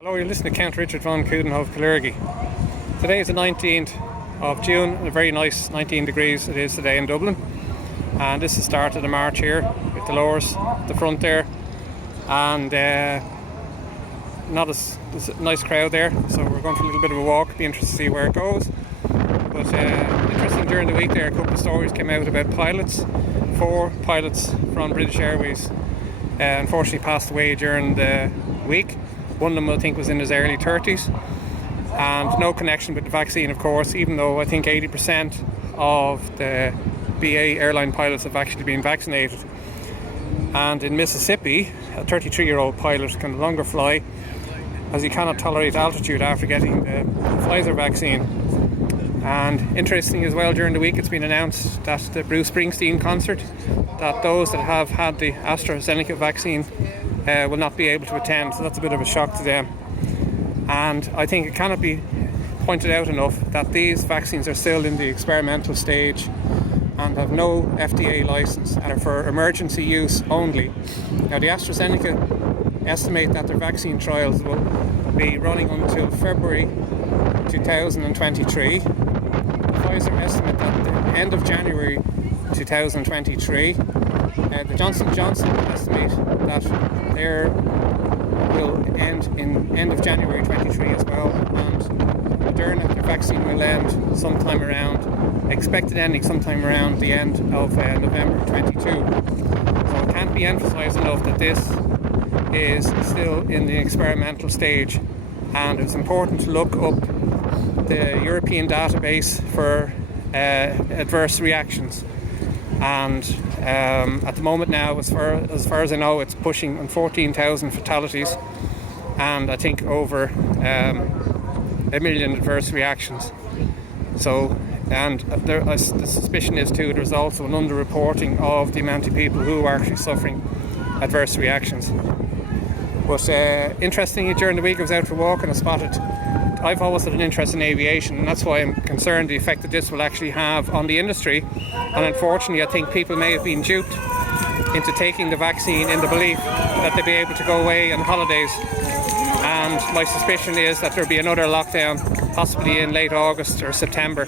Hello, you're listening to Count Richard von Coudenhove Kalergi. Today is the 19th of June, and a very nice 19 degrees it is today in Dublin. And this is the start of the march here with the lowers at the front there. And there's a nice crowd there, so we're going for a little bit of a walk. Be interested to see where it goes. But interesting, during the week there, a couple of stories came out about pilots. 4 pilots from British Airways unfortunately passed away during the week. One of them, I think, was in his early 30s, and no connection with the vaccine, of course, even though I think 80% of the BA airline pilots have actually been vaccinated. And in Mississippi, a 33-year-old pilot can no longer fly as he cannot tolerate altitude after getting the Pfizer vaccine. And interesting as well, during the week it's been announced that the Bruce Springsteen concert, that those that have had the AstraZeneca vaccine will not be able to attend, so that's a bit of a shock to them. And I think it cannot be pointed out enough that these vaccines are still in the experimental stage and have no FDA license and are for emergency use only. Now, the AstraZeneca estimate that their vaccine trials will be running until February 2023. Pfizer estimate that the end of January 2023. The Johnson & Johnson estimate that their will end in end of January 23 as well, and Moderna, their vaccine will end sometime around, expected ending sometime around the end of November 22. So it can't be emphasised enough that this is still in the experimental stage, and it's important to look up the European database for adverse reactions. And at the moment now, as far as I know, it's pushing on 14,000 fatalities, and I think over 1 million adverse reactions. So, and the suspicion is too, there's also an underreporting of the amount of people who are actually suffering adverse reactions. But interestingly, during the week I was out for a walk and I spotted, I've always had an interest in aviation, and that's why I'm concerned the effect that this will actually have on the industry. And unfortunately, I think people may have been duped into taking the vaccine in the belief that they'll be able to go away on holidays. And my suspicion is that there'll be another lockdown, possibly in late August or September.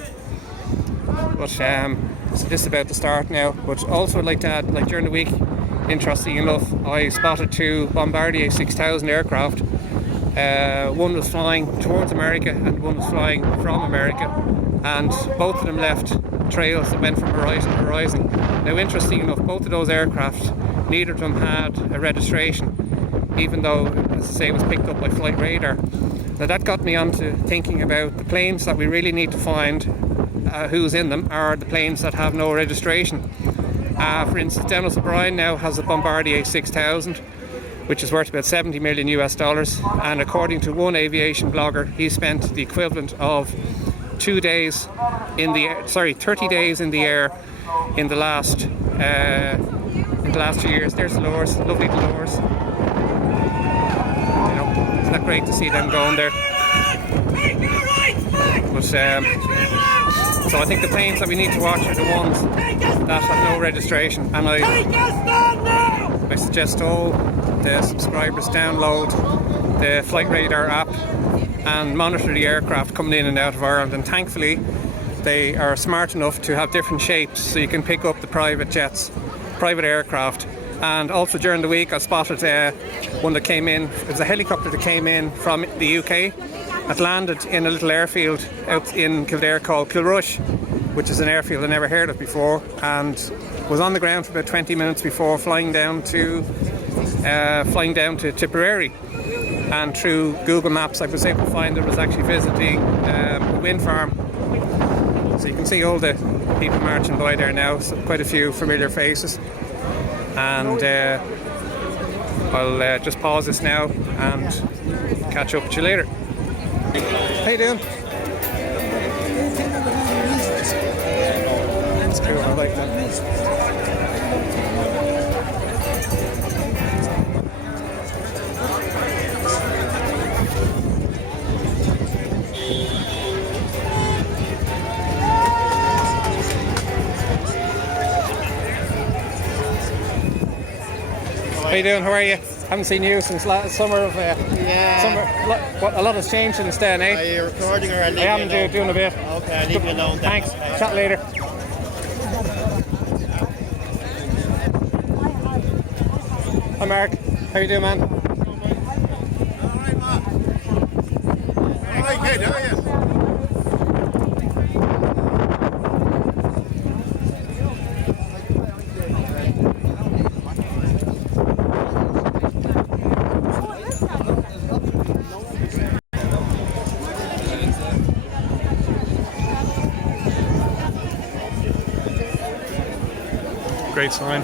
But so this is about to start now. But also I'd like to add, like during the week, interesting enough, I spotted 2 Bombardier 6000 aircraft. One was flying towards America and one was flying from America, and both of them left trails that went from horizon to horizon. Now, interesting enough, both of those aircraft, neither of them had a registration, even though, as I say, it was picked up by flight radar. Now, that got me onto thinking about the planes that we really need to find who's in them are the planes that have no registration. For instance, Dennis O'Brien now has a Bombardier 6000, which is worth about $70 million US, and according to one aviation blogger, he spent the equivalent of 30 days in the air in the last 2 years. There's the lowers, lovely lowers. You know, isn't that great to see them going there? But so I think the planes that we need to watch are the ones that have no registration, and I suggest all the subscribers download the Flight Radar app and monitor the aircraft coming in and out of Ireland. And thankfully they are smart enough to have different shapes, so you can pick up the private jets, private aircraft. And also during the week I spotted one that came in. It was a helicopter that came in from the UK that landed in a little airfield out in Kildare called Kilrush, which is an airfield I never heard of before, and was on the ground for about 20 minutes before flying down to Tipperary. And through Google Maps I was able to find it was actually visiting a wind farm. So you can see all the people marching by there now, so quite a few familiar faces. And I'll just pause this now and catch up with you later. How you doing? That's cool, I like that. How you doing? How are you? Haven't seen you since last summer of summer. A lot has changed since then, eh? Are you recording or I am doing a bit. Okay, I'll leave you alone then. Thanks. Chat later. Hi Mark. How you doing, man? Alright, Mark. Alright, good. How are you? Great sign.